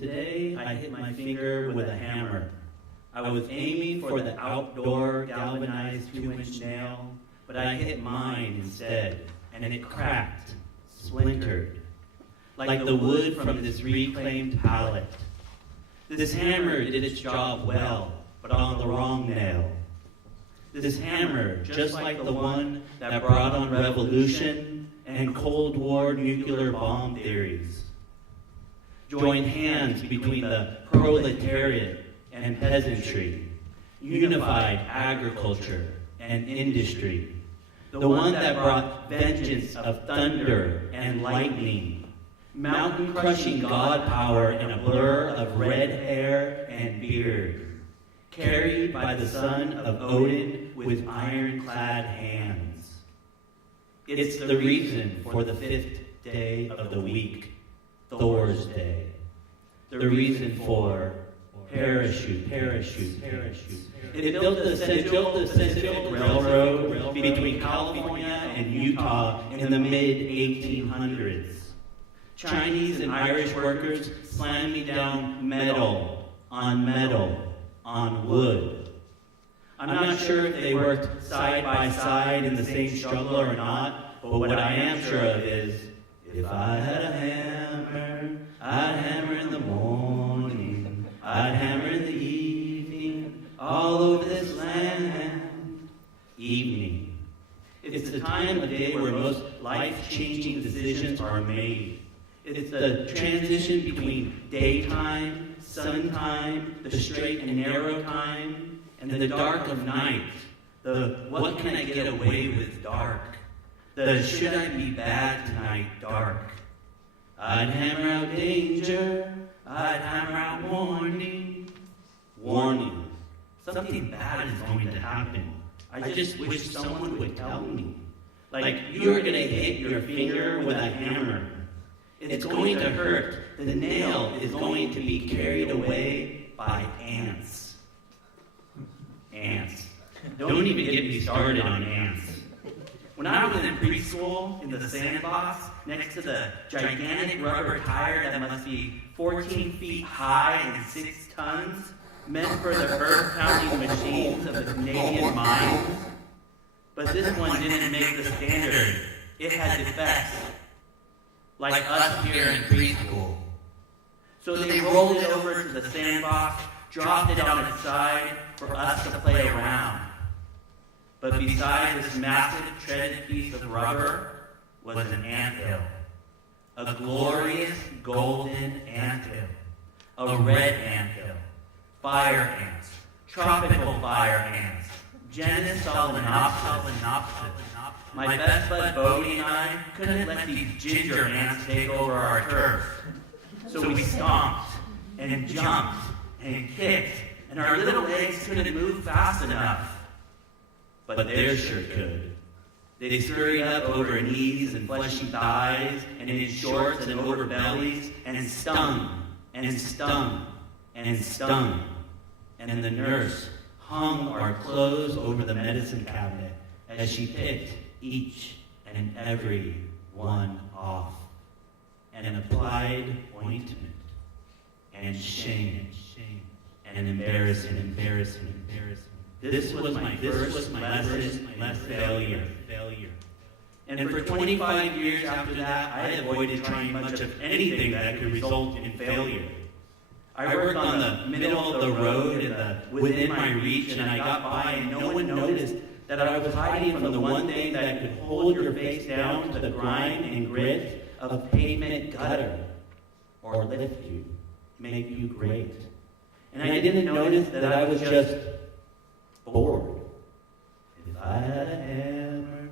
Today, I hit my finger with a hammer. I was aiming for the outdoor galvanized 2-inch nail, but I hit mine instead, and it cracked, splintered, like the wood from this reclaimed pallet. This hammer did its job well, but on the wrong nail. This hammer, just like the one that brought on revolution and Cold War nuclear bomb theories, joined hands between the proletariat and peasantry, unified agriculture and industry, the one that brought vengeance of thunder and lightning, mountain-crushing god power in a blur of red hair and beard, carried by the son of Odin with iron-clad hands. It's the reason for the 5th day of the week, Thor's Day. The reason for parachute. It built the Central Pacific Railroad between California and Utah in the mid-1800s. Chinese and Irish workers slamming down metal on wood. I'm not sure if they worked side by side in the same struggle or not, but what I am sure of is, if I had a hammer, I'd hammer in the morning, I'd hammer in the evening, all over this land. Evening. It's the time of day where most life-changing decisions are made. It's the transition between daytime, sun time, the straight and narrow time, and the dark of night. The what can I get away with dark? The should I be bad tonight dark? I'd hammer out danger, I'd hammer out warning. Warning. Something bad is going to happen. I just wish someone would tell me. Like you're going to hit your finger with a hammer. It's going to hurt. The nail is going to be carried away by ants. Ants. Don't even get me started on ants. When I was in preschool, in the sandbox, next to the gigantic rubber tire that must be 14 feet high and 6 tons, meant for the earth-pounding machines of the Canadian mines, but this one didn't make the standard. It had defects, like us here in preschool. So they rolled it over to the sandbox, dropped it on its side for us to play around. But beside this massive treaded piece of rubber was an anthill. A glorious golden anthill. A red anthill. Fire ants. Tropical fire ants. Genus Solenopsis. My best bud Bodie and I couldn't let these ginger ants take over our turf. So we stomped and jumped and kicked, and our little legs couldn't move fast enough. But theirs sure could. They scurried up over knees and fleshy thighs, and in shorts and over bellies, and stung, and stung, and stung. And the nurse hung our clothes over the medicine cabinet as she picked each and every one off, and applied ointment, and shame, and embarrassment. This was my first lesson failure. And for 25 years after that, I avoided trying much of anything that could result in failure. I worked on the middle of the road and within my reach, and I got by, and no one noticed that I was hiding from the one thing that could hold your face down to the grime and grit of pavement gutter, or lift you, make you great. And I didn't notice that I was just bored. If I had a hammer.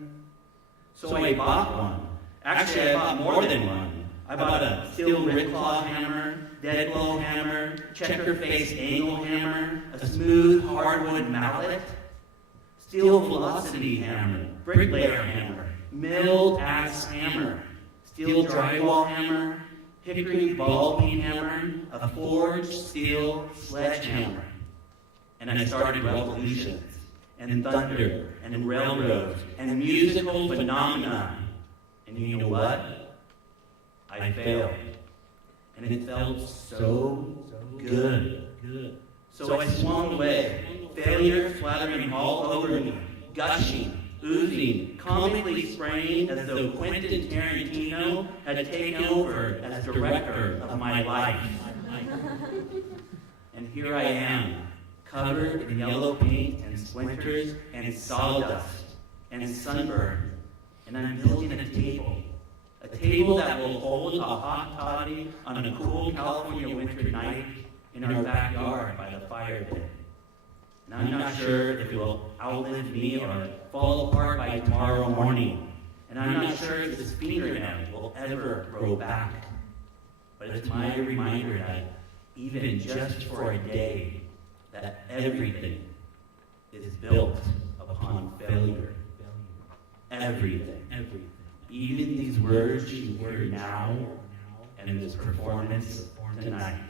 So I bought one. Actually, I bought more than one. I bought a steel ripclaw hammer, dead blow hammer, checker face angle hammer, a smooth hardwood mallet, steel velocity hammer, bricklayer hammer, milled axe hammer, steel drywall hammer, hickory ball peen hammer, a forged steel sledgehammer. And I started revolutions, and thunder, and railroads, and musical phenomena. And you know what? I failed. and it felt so good. So I swung away, failure flattering all over me, gushing, oozing, comically spraying as though Quentin Tarantino had taken over as director of my life. And here I am, covered in yellow paint and splinters and sawdust and sunburn, and I'm building a table that will hold a hot toddy on a cool California winter night in our backyard by the fire pit. And I'm not sure if it will outlive me or fall apart by tomorrow morning. And I'm not sure if this fingernail will ever grow back. But it's my reminder that even just for a day, that everything is built upon failure. Everything. Even these words you hear now and this performance tonight.